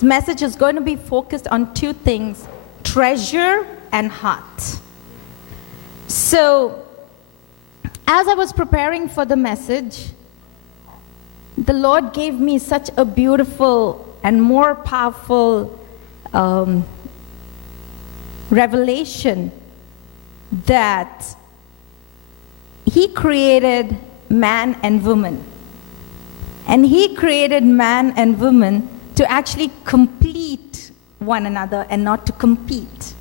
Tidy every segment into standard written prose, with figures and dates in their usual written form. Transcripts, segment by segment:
This message is going to be focused on two things: treasure and heart. So, as I was preparing for the message, the Lord gave me such a beautiful and more powerful revelation that He created man and woman. And He created man and woman to actually complete one another and not to compete.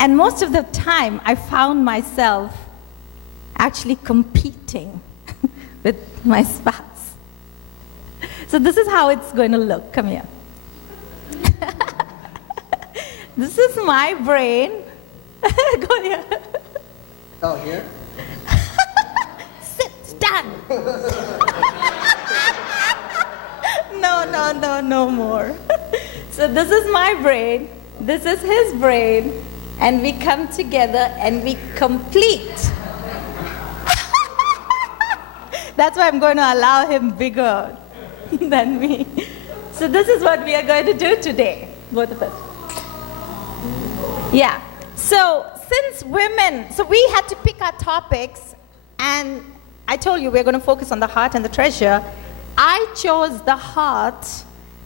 And most of the time, I found myself actually competing with my spouse. So this is how it's going to look. Come here. This is my brain. Go here. Oh, here? Sit, stand. No more. So this is my brain, this is his brain, and we come together and we complete. That's why I'm going to allow him bigger than me. So this is what we are going to do today, both of us. Yeah. So since women, so we had to pick our topics, and I told you we're going to focus on the heart and the treasure. I chose the heart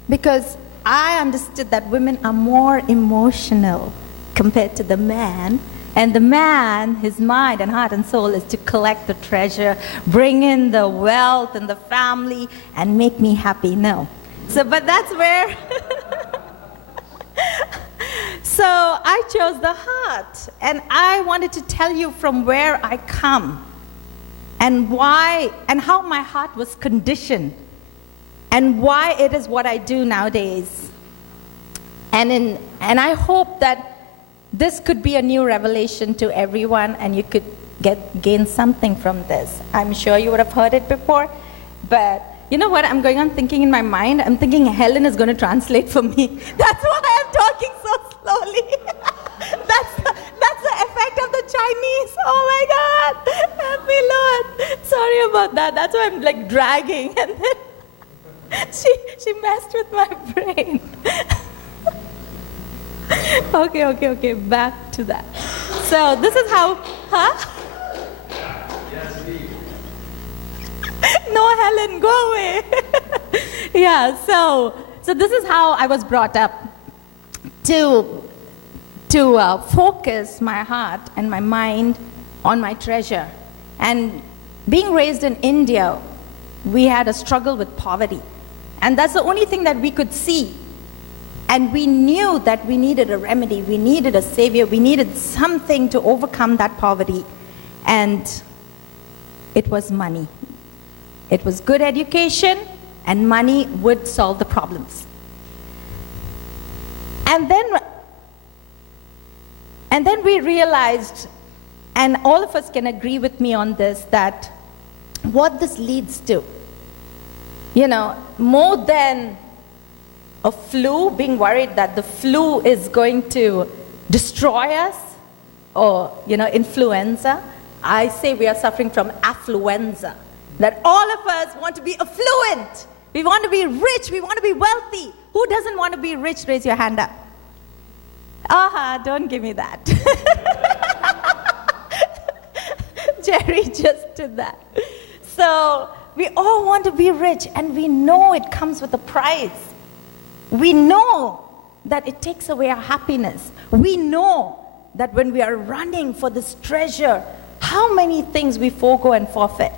because I understood that women are more emotional compared to the man. And the man, his mind and heart and soul is to collect the treasure, bring in the wealth and the family, and make me happy. No. So, but that's where... So I chose the heart. And I wanted to tell you from where I come and why, and how my heart was conditioned, and why it is what I do nowadays. And I hope that this could be a new revelation to everyone, and you could gain something from this. I'm sure you would have heard it before, but you know what I'm going on thinking in my mind? I'm thinking Helen is going to translate for me. That's why I'm talking so slowly. That's the effect of the Chinese. Oh my God, help me, Lord. Sorry about that. That's why I'm like dragging, and then she messed with my brain. Okay, back to that. So this is how, Yes, Steve. No, Helen, go away. Yeah, so this is how I was brought up to focus my heart and my mind on my treasure. And being raised in India, we had a struggle with poverty. And that's the only thing that we could see. And we knew that we needed a remedy, we needed a savior, we needed something to overcome that poverty. And it was money. It was good education, and money would solve the problems. And then we realized, and all of us can agree with me on this, that what this leads to, more than a flu, being worried that the flu is going to destroy us, or, influenza, I say we are suffering from affluenza. That all of us want to be affluent. We want to be rich. We want to be wealthy. Who doesn't want to be rich? Raise your hand up. Don't give me that. Jerry just did that. So we all want to be rich, and we know it comes with a price. We know that it takes away our happiness. We know that when we are running for this treasure, how many things we forego and forfeit.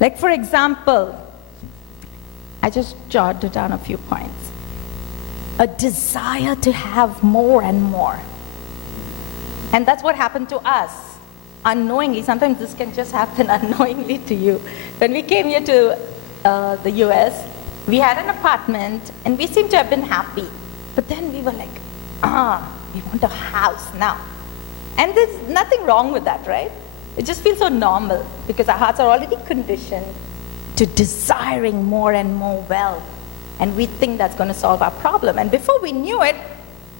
Like, for example, I just jotted down a few points. A desire to have more and more. And that's what happened to us. Unknowingly, sometimes this can just happen unknowingly to you. When we came here to the US, we had an apartment, and we seemed to have been happy. But then we were like, we want a house now. And there's nothing wrong with that, right? It just feels so normal, because our hearts are already conditioned to desiring more and more wealth. And we think that's going to solve our problem. And before we knew it,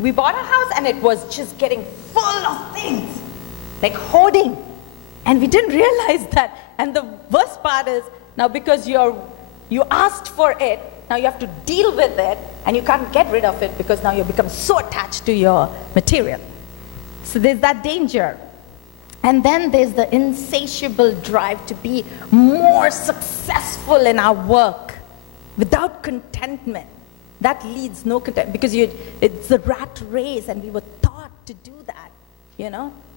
we bought a house, and it was just getting full of things, like hoarding. And we didn't realize that. And the worst part is, now because you asked for it, Now you have to deal with it, and you can't get rid of it because now you become so attached to your material. So there's that danger. And then there's the insatiable drive to be more successful in our work without contentment. That leads no content, because it's the rat race, and we were taught to do that.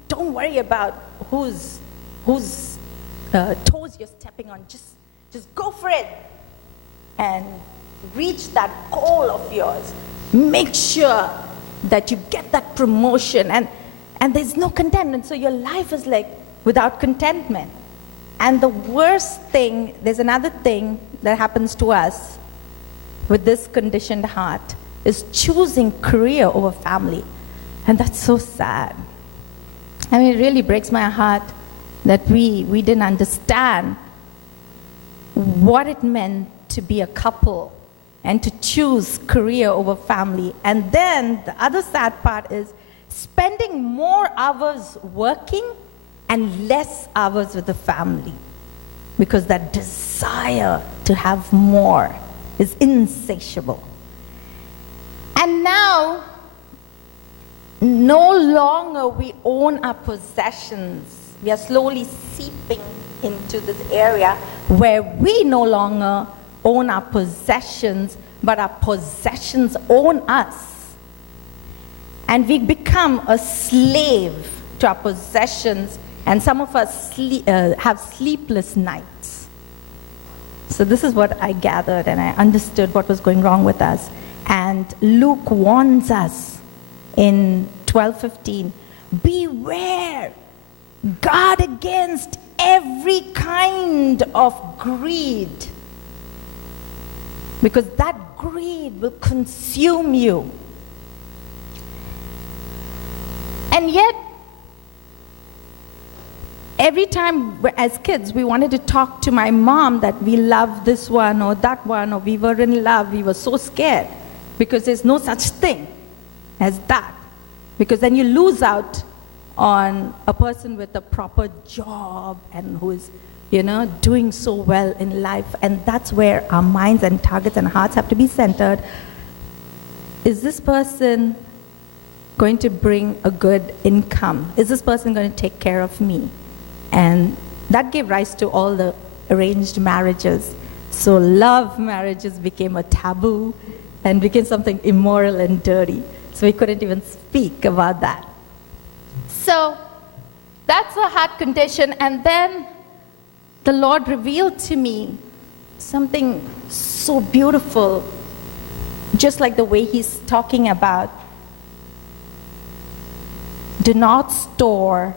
Don't worry about whose toes you're stepping on. Just go for it and reach that goal of yours. Make sure that you get that promotion, and there's no contentment. So your life is like without contentment. And the worst thing, there's another thing that happens to us with this conditioned heart, is choosing career over family. And that's so sad. I mean, it really breaks my heart that we didn't understand what it meant to be a couple and to choose career over family. And then the other sad part is spending more hours working and less hours with the family, because that desire to have more is insatiable. And now, no longer we own our possessions. We are slowly seeping into this area where we no longer own our possessions, but our possessions own us. And we become a slave to our possessions, and some of us have sleepless nights. So this is what I gathered, and I understood what was going wrong with us. And Luke warns us in 12:15, beware, guard against every kind of greed, because that greed will consume you. And yet, every time as kids, we wanted to talk to my mom that we love this one or that one, or we were in love. We were so scared, because there's no such thing as that. Because then you lose out on a person with a proper job and who is, doing so well in life. And that's where our minds and targets and hearts have to be centered. Is this person going to bring a good income? Is this person going to take care of me? And that gave rise to all the arranged marriages. So love marriages became a taboo and became something immoral and dirty. So we couldn't even speak about that. So that's a heart condition. And then the Lord revealed to me something so beautiful, just like the way He's talking about, do not store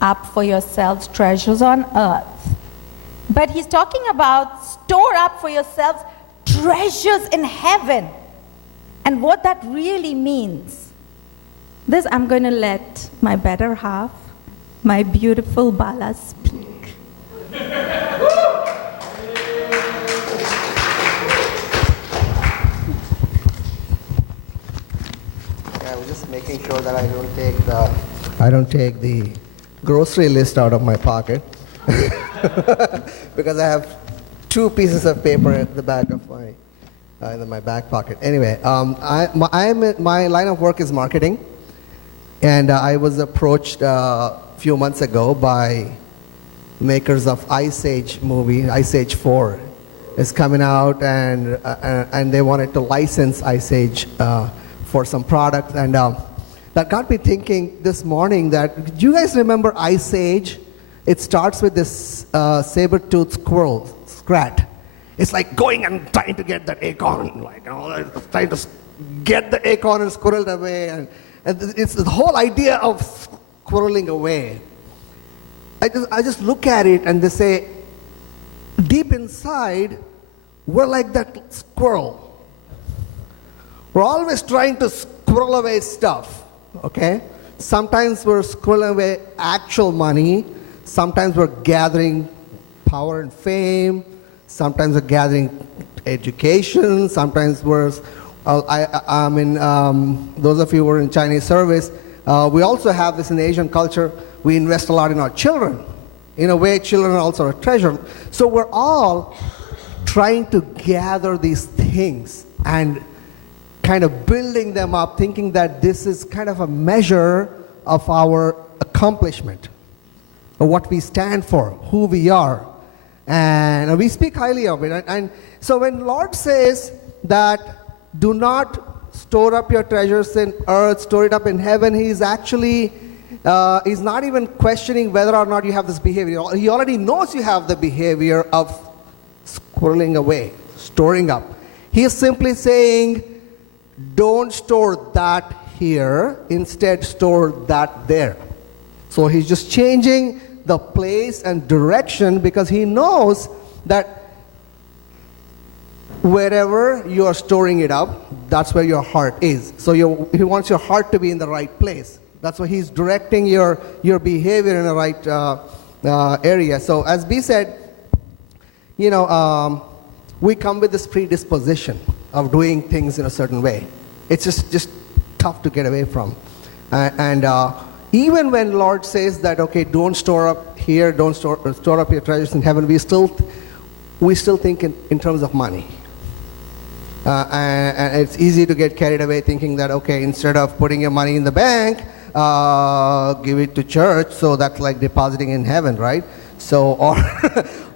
up for yourselves treasures on earth. But He's talking about store up for yourselves treasures in heaven. And what that really means, this I'm going to let my better half, my beautiful Bala, speak. I was just making sure that I don't take the grocery list out of my pocket because I have 2 pieces of paper at the back of my back pocket. Anyway, my line of work is marketing, and I was approached a few months ago by makers of Ice Age movie. Ice Age 4 is coming out, and they wanted to license Ice Age for some products, and that got me thinking this morning that, do you guys remember Ice Age? It starts with this saber-toothed squirrel, Scrat. It's like going and trying to get that acorn, trying to get the acorn and squirrel it away, and it's the whole idea of squirreling away. I just look at it and they say, deep inside, we're like that squirrel. We're always trying to squirrel away stuff, okay? Sometimes we're squirreling away actual money. Sometimes we're gathering power and fame. Sometimes we're gathering education. Sometimes we're, those of you who are in Chinese service, we also have this in Asian culture. We invest a lot in our children. In a way, children are also a treasure. So we're all trying to gather these things and kind of building them up, thinking that this is kind of a measure of our accomplishment, of what we stand for, who we are. And we speak highly of it. And so when Lord says that do not store up your treasures in earth, store it up in heaven, he's actually, he's not even questioning whether or not you have this behavior. He already knows you have the behavior of squirreling away, storing up. He is simply saying, don't store that here, instead store that there. So he's just changing the place and direction because he knows that wherever you are storing it up, that's where your heart is. So he wants your heart to be in the right place. That's why he's directing your behavior in the right area. So as B said, we come with this predisposition of doing things in a certain way. It's just tough to get away from. Even when Lord says that, okay, don't store up here, don't store up your treasures in heaven, we still think in terms of money. And it's easy to get carried away thinking that, okay, instead of putting your money in the bank, give it to church, so that's like depositing in heaven, right? So,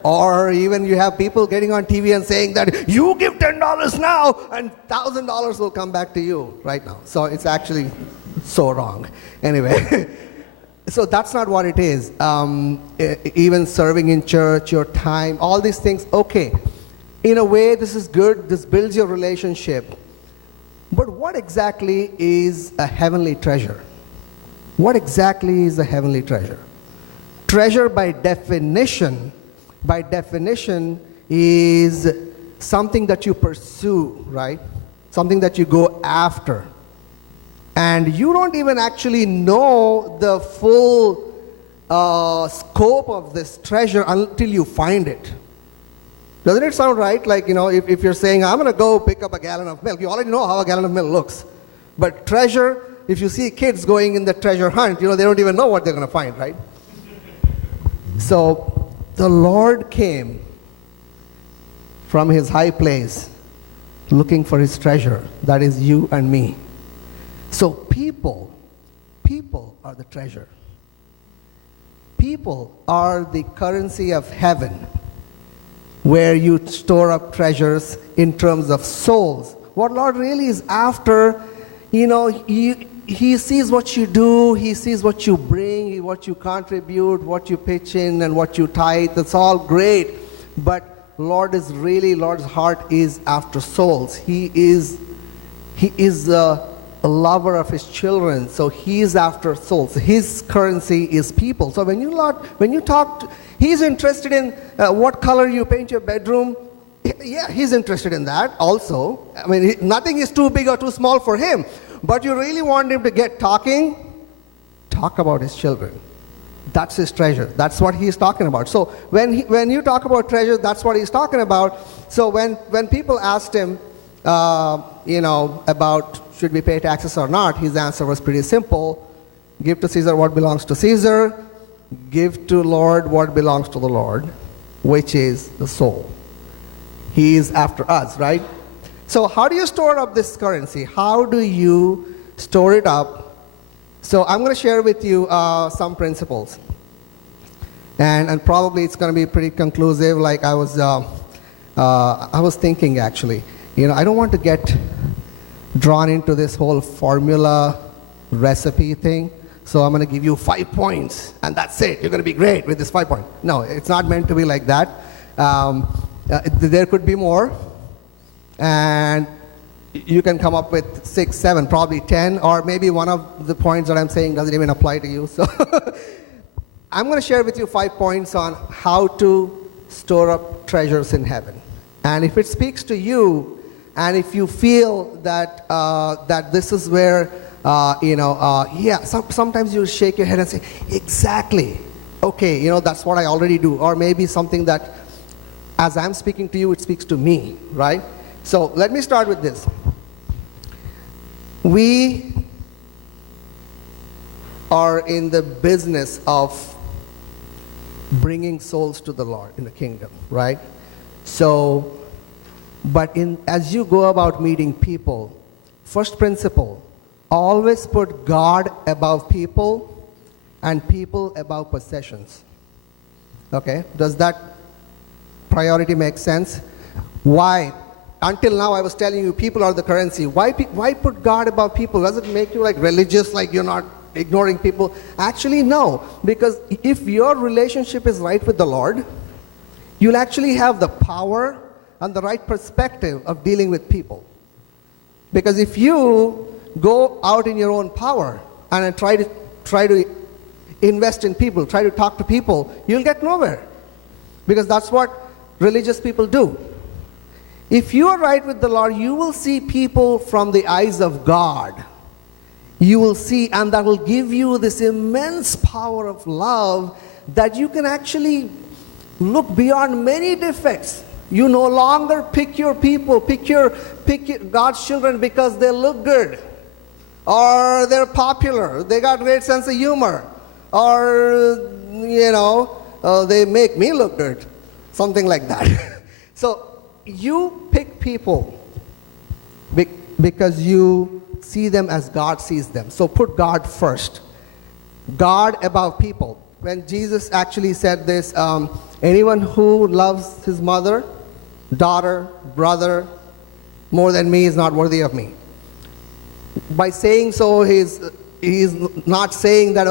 or even you have people getting on TV and saying that you give $10 now and $1,000 will come back to you right now. So it's actually so wrong. Anyway, so that's not what it is. Even serving in church, your time, all these things, okay. In a way, this is good. This builds your relationship. But what exactly is a heavenly treasure? What exactly is a heavenly treasure? Treasure by definition is something that you pursue, right? Something that you go after. And you don't even actually know the full scope of this treasure until you find it. Doesn't it sound right? Like, if you're saying, I'm going to go pick up a gallon of milk, you already know how a gallon of milk looks. But treasure, if you see kids going in the treasure hunt, they don't even know what they're going to find, right? So the Lord came from his high place looking for his treasure. That is you and me. So people are the treasure. People are the currency of heaven, where you store up treasures in terms of souls. What Lord really is after, He sees what you do, he sees what you bring, what you contribute, what you pitch in, and what you tithe. That's all great. But Lord's heart is after souls. He is a lover of his children, so he is after souls. His currency is people. So when you talk, he's interested in what color you paint your bedroom. Yeah, he's interested in that also. I mean, nothing is too big or too small for him. But you really want him to get talking? Talk about his children. That's his treasure. That's what he's talking about. So when you talk about treasure, that's what he's talking about. So when people asked him, about should we pay taxes or not, his answer was pretty simple. Give to Caesar what belongs to Caesar. Give to Lord what belongs to the Lord, which is the soul. He is after us, right? So how do you store up this currency? How do you store it up? So I'm going to share with you some principles. And probably it's going to be pretty conclusive, like I was thinking actually. I don't want to get drawn into this whole formula recipe thing. So I'm going to give you 5 points, and that's it. You're going to be great with this 5 points. No, it's not meant to be like that. There could be more. And you can come up with 6, 7, probably 10, or maybe one of the points that I'm saying doesn't even apply to you. So I'm going to share with you 5 points on how to store up treasures in heaven. And if it speaks to you, and if you feel that that this is where, sometimes you shake your head and say, exactly, okay, that's what I already do. Or maybe something that, as I'm speaking to you, it speaks to me, right? So let me start with this. We are in the business of bringing souls to the Lord in the kingdom, right? So But as you go about meeting people, first principle, always put God above people and people above possessions. Okay? Does that priority make sense? Why? Until now, I was telling you, people are the currency. Why put God above people? Does it make you like religious, like you're not ignoring people? Actually, no. Because if your relationship is right with the Lord, you'll actually have the power and the right perspective of dealing with people. Because if you go out in your own power and try to invest in people, try to talk to people, you'll get nowhere. Because that's what religious people do. If you are right with the Lord, you will see people from the eyes of God. You will see, and that will give you this immense power of love that you can actually look beyond many defects. You no longer pick your people, pick God's children because they look good, or they're popular, they got great sense of humor, or they make me look good, something like that. So you pick people because you see them as God sees them. So put God first. God above people. When Jesus actually said this, anyone who loves his mother, daughter, brother more than me is not worthy of me. By saying so, he's not saying that,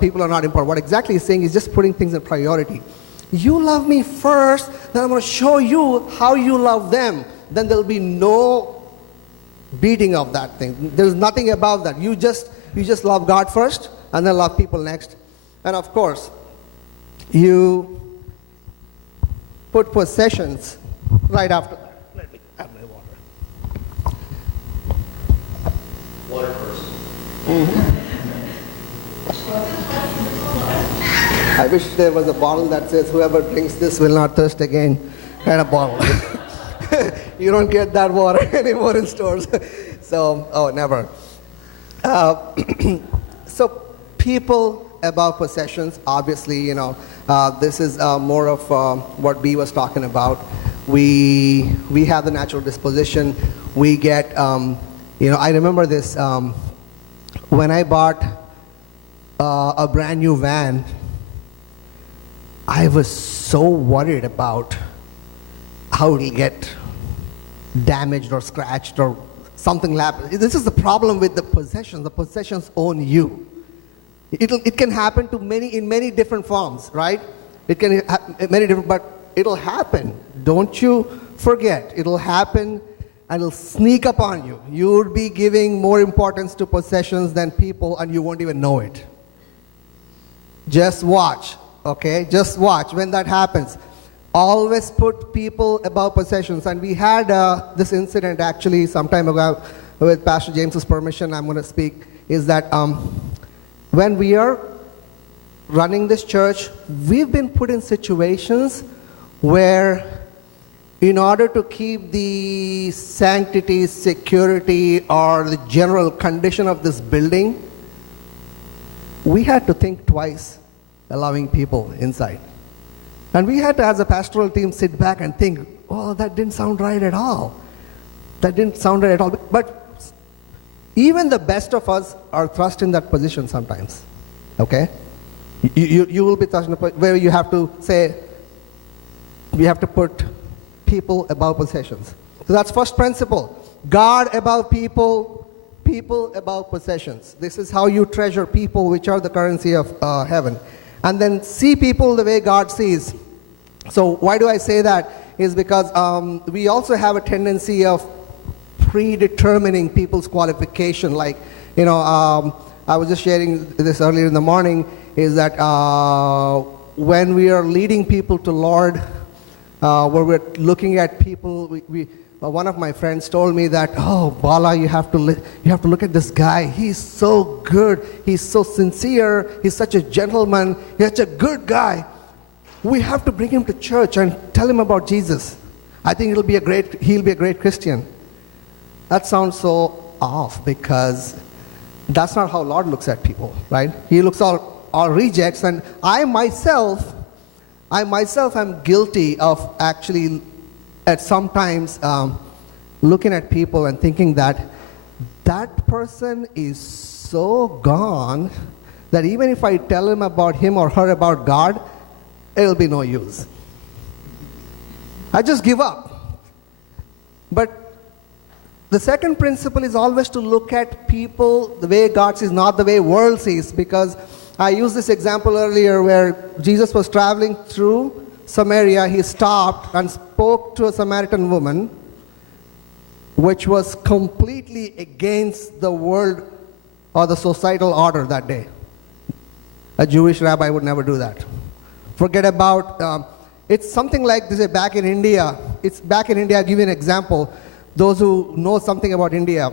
people are not important. What exactly he's saying is just putting things in priority. You love me first, then I'm going to show you how you love them. Then there'll be no beating of that thing. There's nothing about that. You just love God first, and then love people next. And of course, you put possessions right after that. Let me have my water. Water first. I wish there was a bottle that says, whoever drinks this will not thirst again, kind of bottle. You don't get that water anymore in stores. So, never. So, people above possessions, obviously, this is more of what Bee was talking about. We have the natural disposition. We get, I remember this, when I bought a brand new van, I was so worried about how it'll get damaged or scratched or something happen. This is the problem with the possessions. The possessions own you. It can happen in many different forms, right? It can many different, but it'll happen. Don't you forget. It'll happen and it'll sneak up on you. You'll be giving more importance to possessions than people, and you won't even know it. Just watch. Okay, just watch when that happens. Always put people above possessions. And we had this incident actually some time ago with Pastor James's permission. I'm going to speak. Is that when we are running this church, we've been put in situations where, in order to keep the sanctity, security, or the general condition of this building, we had to think twice allowing people inside. And we had to, as a pastoral team, sit back and think, oh, that didn't sound right at all. That didn't sound right at all. But even the best of us are thrust in that position sometimes. Okay? You will be thrust in a position where you have to say, we have to put people above possessions. So that's first principle. God above people, people above possessions. This is how you treasure people, which are the currency of heaven. And then see people the way God sees. So why do I say that? Is because we also have a tendency of predetermining people's qualification. Like, I was just sharing this earlier in the morning, is that when we are leading people to Lord, where we're looking at people, one of my friends told me that, oh, Bala, you have to look at this guy. He's so good. He's so sincere. He's such a gentleman. He's such a good guy. We have to bring him to church and tell him about Jesus. I think he'll be a great Christian. That sounds so off, because that's not how Lord looks at people, right? He looks all rejects, and I myself am guilty of actually at sometimes looking at people and thinking that that person is so gone that even if I tell him or her about God, it'll be no use. I just give up. But the second principle is always to look at people the way God sees, not the way world sees, because I used this example earlier where Jesus was traveling through Samaria. He stopped and spoke to a Samaritan woman, which was completely against the world or the societal order that day. A Jewish rabbi would never do that. Forget about, it's something like this back in India. It's back in India, I'll give you an example. Those who know something about India.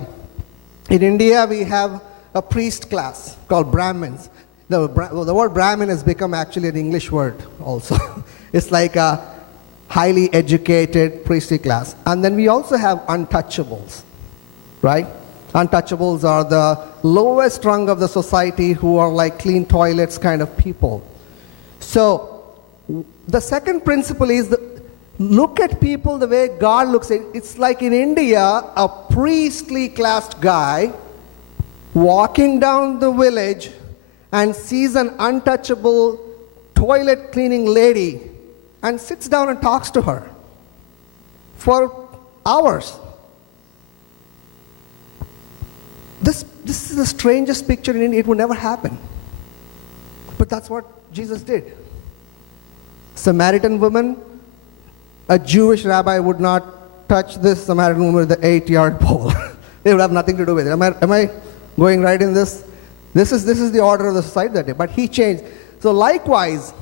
In India, we have a priest class called Brahmins. The word Brahmin has become actually an English word also. It's like a highly educated priestly class. And then we also have untouchables, right? Untouchables are the lowest rung of the society who are like clean toilets kind of people. So the second principle is look at people the way God looks at it. It's like in India, a priestly classed guy walking down the village and sees an untouchable toilet cleaning lady and sits down and talks to her for hours. This is the strangest picture in India. It would never happen. But that's what Jesus did. Samaritan woman, a Jewish rabbi would not touch this Samaritan woman with the 8-yard pole. They would have nothing to do with it. Am I going right in this? This is the order of the society that day. But he changed. So likewise,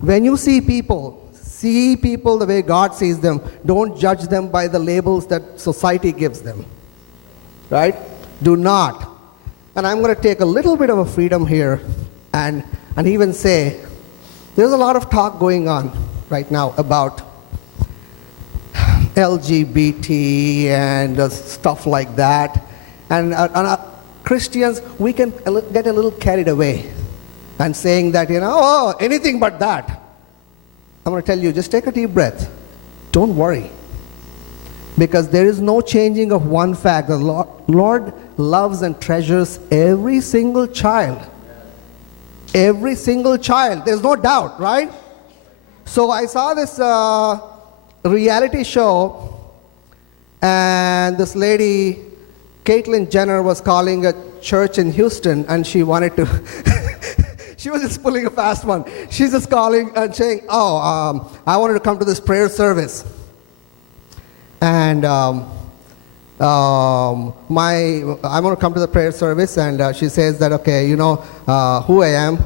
when you see people the way God sees them. Don't judge them by the labels that society gives them. Right? Do not. And I'm going to take a little bit of a freedom here and even say, there's a lot of talk going on right now about LGBT and stuff like that. And Christians, we can get a little carried away and saying that, oh, anything but that. I'm going to tell you, just take a deep breath. Don't worry. Because there is no changing of one fact. The Lord loves and treasures every single child. Every single child. There's no doubt, right? So I saw this reality show, and this lady, Caitlyn Jenner, was calling a church in Houston, and she wanted to... She was just pulling a fast one. She's just calling and saying, I wanted to come to this prayer service. And I want to come to the prayer service, and she says that, okay, who I am.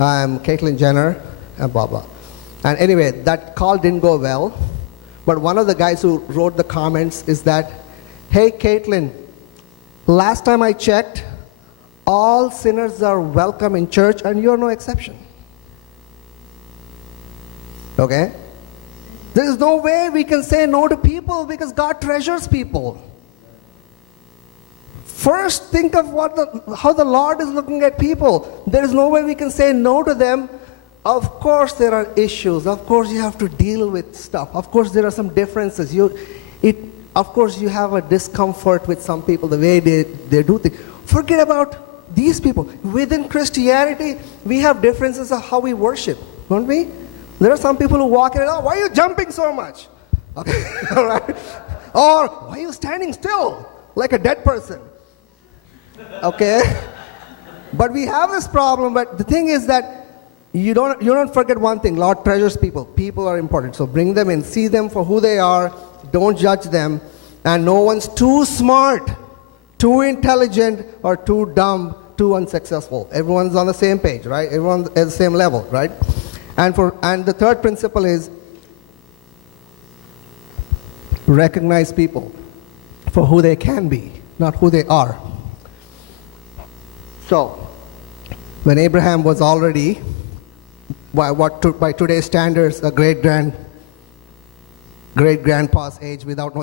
I'm Caitlyn Jenner, and blah, blah. And anyway, that call didn't go well. But one of the guys who wrote the comments is that, hey, Caitlyn, last time I checked, all sinners are welcome in church, and you're no exception. Okay? There is no way we can say no to people because God treasures people. First, think of how the Lord is looking at people. There is no way we can say no to them. Of course, there are issues. Of course, you have to deal with stuff. Of course, there are some differences. Of course, you have a discomfort with some people, the way they do things. Forget about these people. Within Christianity, we have differences of how we worship, don't we? There are some people who walk in and, why are you jumping so much? Okay, all right? Or, why are you standing still like a dead person? Okay? But we have this problem, but the thing is that you don't forget one thing. Lord treasures people. People are important. So bring them in, see them for who they are, don't judge them, and no one's too smart, too intelligent, or too dumb, too unsuccessful. Everyone's on the same page, right? Everyone's at the same level, right? And the third principle is recognize people for who they can be, not who they are. So, when Abraham was already, by today's standards, a great-grandpa's age without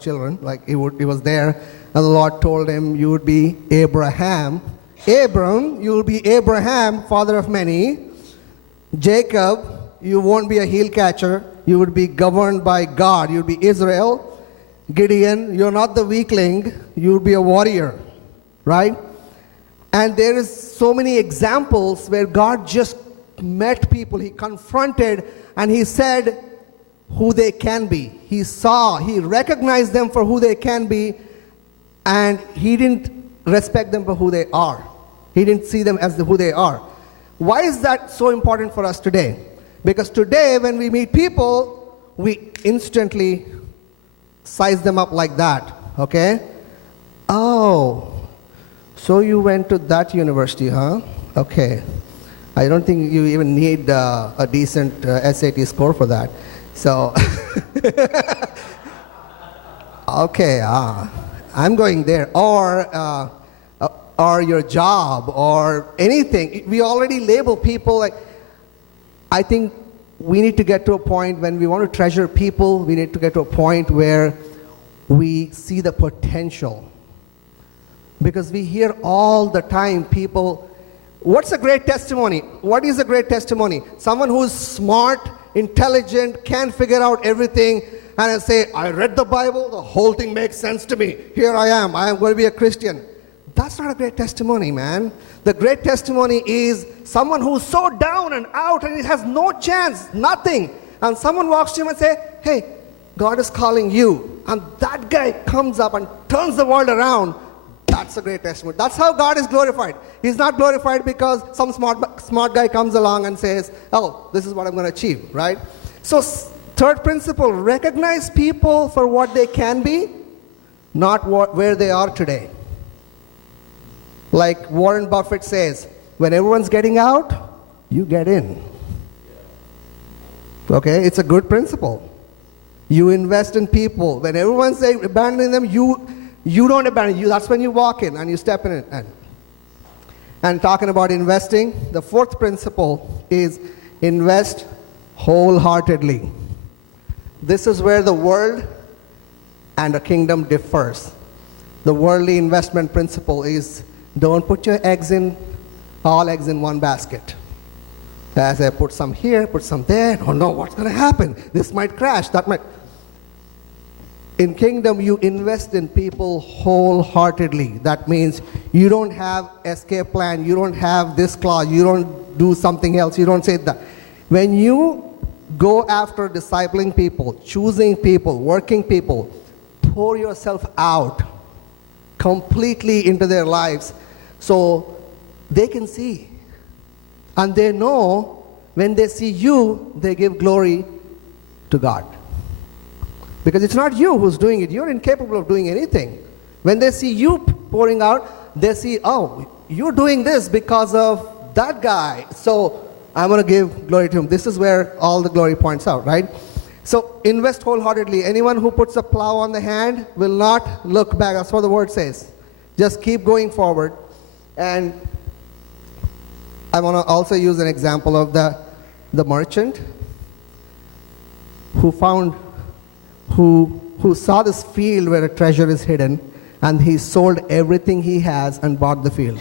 children, like he was there, and the Lord told him, you would be Abraham. Abram, you will be Abraham, father of many. Jacob, you won't be a heel catcher, You would be governed by God. You'd be Israel. Gideon, you're not the weakling. You would be a warrior, right? And there is so many examples where God just met people. He confronted and he said who they can be. He saw, he recognized them for who they can be, and he didn't respect them for who they are. He didn't see them as who they are. Why is that so important for us today? Because today when we meet people, we instantly size them up like that, okay? Oh, so you went to that university, huh? Okay. I don't think you even need a decent SAT score for that. So, okay, I'm going there. Or your job, or anything. We already label people like, I think we need to get to a point when we want to treasure people, we need to get to a point where we see the potential. Because we hear all the time people, what's a great testimony? What is a great testimony? Someone who's smart, intelligent, can figure out everything, and I say, I read the Bible, the whole thing makes sense to me. Here I am going to be a Christian. That's not a great testimony, man. The great testimony is someone who's so down and out and it has no chance, nothing. And someone walks to him and say, hey, God is calling you. And that guy comes up and turns the world around. That's a great testimony. That's how God is glorified. He's not glorified because some smart guy comes along and says, oh, this is what I'm going to achieve, right? So third principle, recognize people for what they can be, not where they are today. Like Warren Buffett says, when everyone's getting out, you get in. Okay, it's a good principle. You invest in people. When everyone's abandoning them, you don't abandon you. That's when you walk in and you step in it. And talking about investing, the fourth principle is invest wholeheartedly. This is where the world and the kingdom differs. The worldly investment principle is don't put your all eggs in one basket. As I put some here, put some there, don't know what's going to happen. This might crash, that might. In kingdom, you invest in people wholeheartedly. That means you don't have escape plan, you don't have this clause, you don't do something else, you don't say that. When you go after discipling people, choosing people, working people, pour yourself out completely into their lives so they can see. And they know when they see you, they give glory to God. Because it's not you who's doing it. You're incapable of doing anything. When they see you pouring out, they see, oh, you're doing this because of that guy. So I'm going to give glory to him. This is where all the glory points out, right? So invest wholeheartedly. Anyone who puts a plow on the hand will not look back. That's what the word says. Just keep going forward. And I want to also use an example of the merchant who saw this field where a treasure is hidden, and he sold everything he has and bought the field.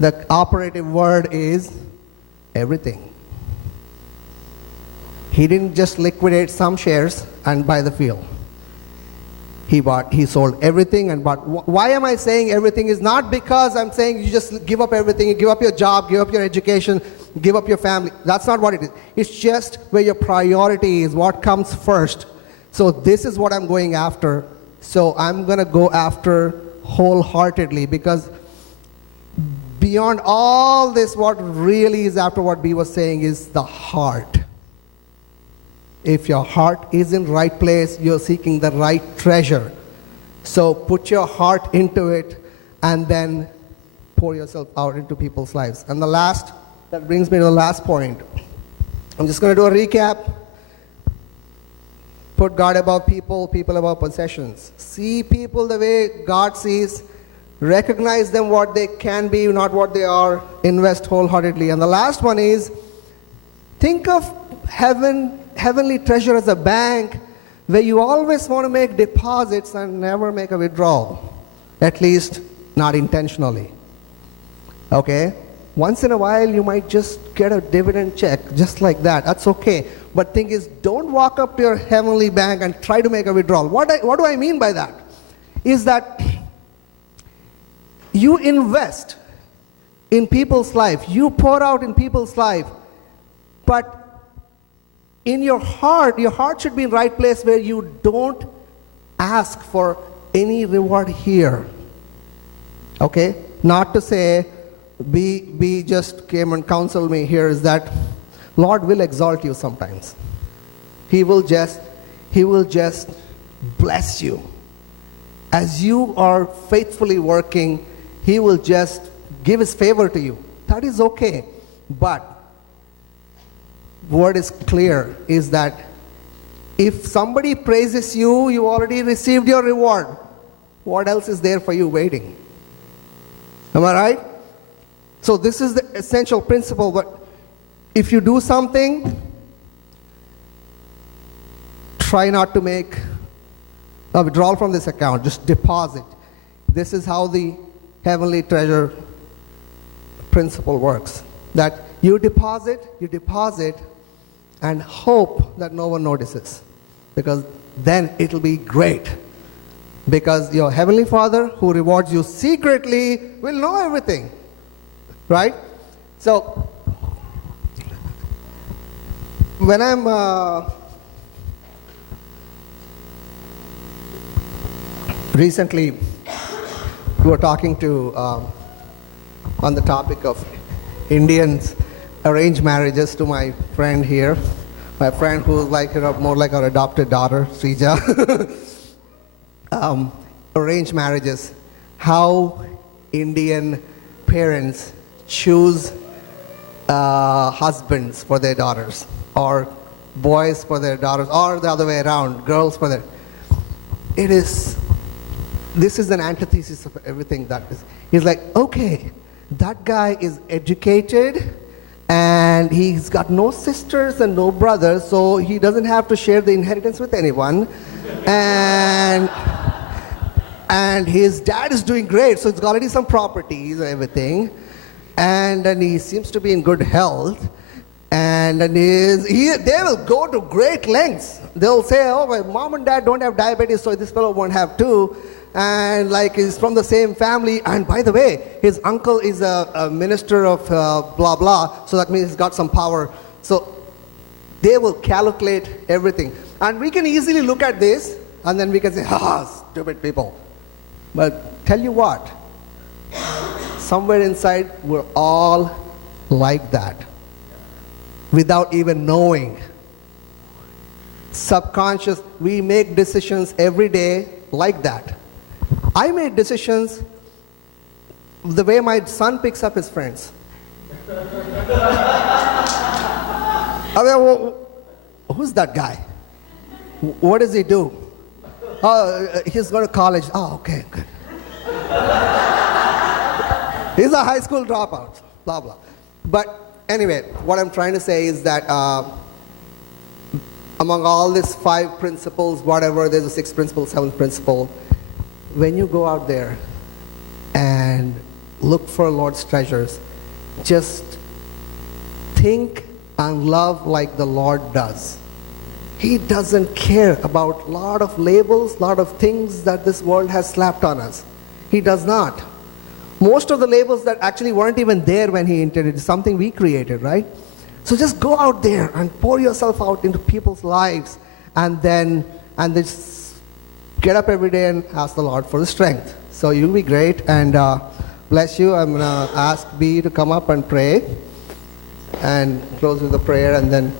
The operative word is everything. He didn't just liquidate some shares and buy the field. He sold everything and bought. Why am I saying everything? Is not because I'm saying you just give up everything, you give up your job, give up your education, give up your family. That's not what it is. It's just where your priority is, what comes first. So this is what I'm going after. So I'm going to go after wholeheartedly, because beyond all this, what really is after what B was saying is the heart. If your heart is in the right place, you're seeking the right treasure. So put your heart into it and then pour yourself out into people's lives. And that brings me to the last point. I'm just going to do a recap. Put God above people, people above possessions. See people the way God sees. Recognize them what they can be, not what they are. Invest wholeheartedly. And the last one is, think of heavenly treasure as a bank where you always want to make deposits and never make a withdrawal. At least not intentionally. Okay? Once in a while you might just get a dividend check, just like that. That's okay. But thing is, don't walk up to your heavenly bank and try to make a withdrawal. What do I mean by that? Is that you invest in people's life, you pour out in people's life, but in your heart should be in the right place where you don't ask for any reward here. Okay? Not to say, be just came and counsel me here, is that Lord will exalt you sometimes. He will just bless you. As you are faithfully working, He will just give His favor to you. That is okay. But what is clear is that if somebody praises you, you already received your reward. What else is there for you waiting? Am I right? So this is the essential principle. But if you do something, try not to make a withdrawal from this account. Just deposit. This is how the heavenly treasure principle works. That you deposit, and hope that no one notices. Because then it'll be great. Because your heavenly Father, who rewards you secretly, will know everything. Right? So, when I'm recently, we were talking to on the topic of Indians arranged marriages to my friend here, my friend who's like more like our adopted daughter, Srija. Arranged marriages, how Indian parents choose husbands for their daughters, or boys for their daughters, or the other way around, girls for their. This is an antithesis of everything that is. He's like, okay, that guy is educated, and he's got no sisters and no brothers, so he doesn't have to share the inheritance with anyone, and his dad is doing great, so he's got already some properties and everything, and he seems to be in good health, and they will go to great lengths. They'll say, oh, my mom and dad don't have diabetes, so this fellow won't have too, and like he's from the same family, and by the way, his uncle is a minister of blah blah, so that means he's got some power. So they will calculate everything, and we can easily look at this, and then we can say, stupid people. But tell you what, somewhere inside we're all like that, without even knowing. Subconscious, we make decisions every day like that. I made decisions the way my son picks up his friends. I mean, who's that guy? What does he do? Oh, he's going to college. Oh, okay, good. He's a high school dropout, blah, blah. But anyway, what I'm trying to say is that among all these 5 principles, whatever, there's a 6th principle, 7th principle, when you go out there and look for Lord's treasures, just think and love like the Lord does. He doesn't care about a lot of labels, a lot of things that this world has slapped on us. He does not. Most of the labels that actually weren't even there when He intended is something we created, right? So just go out there and pour yourself out into people's lives, and then just get up every day and ask the Lord for the strength. So you'll be great, and bless you. I'm going to ask B to come up and pray and close with a prayer, and then